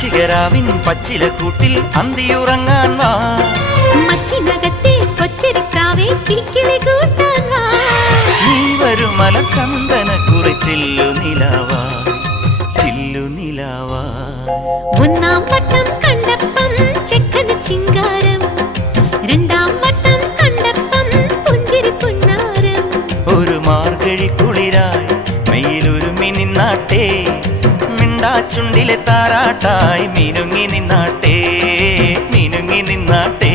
വൃശ്ചികരാവിൻ പച്ചിലക്കൂട്ടിൽ അന്തിയുറങ്ങാൻ വാ. മച്ചിനകത്തെ കൊച്ചരിപ്രാവേ കിക്കിളി കൂട്ടാൻ വാ. നീ വരുമല ചന്ദന കുറിച്ചില്ലു നിലാവാ, ചില്ലു നിലാവാ. ഒന്നാം വട്ടം കണ്ടപ്പം ചെക്കന് ചിങ്കാരം, രണ്ടാം വട്ടം കണ്ടപ്പം പുഞ്ചിരി പുന്നാരം. ഒരു മാർഗഴി കുളിരായി മെയിലൊരുമി നിന്നാട്ടേ, മിണ്ടാച്ചുണ്ടിലെ താരാട്ടായി മിനുങ്ങി നിന്നാട്ടേ, മിനുങ്ങി നിന്നാട്ടേ.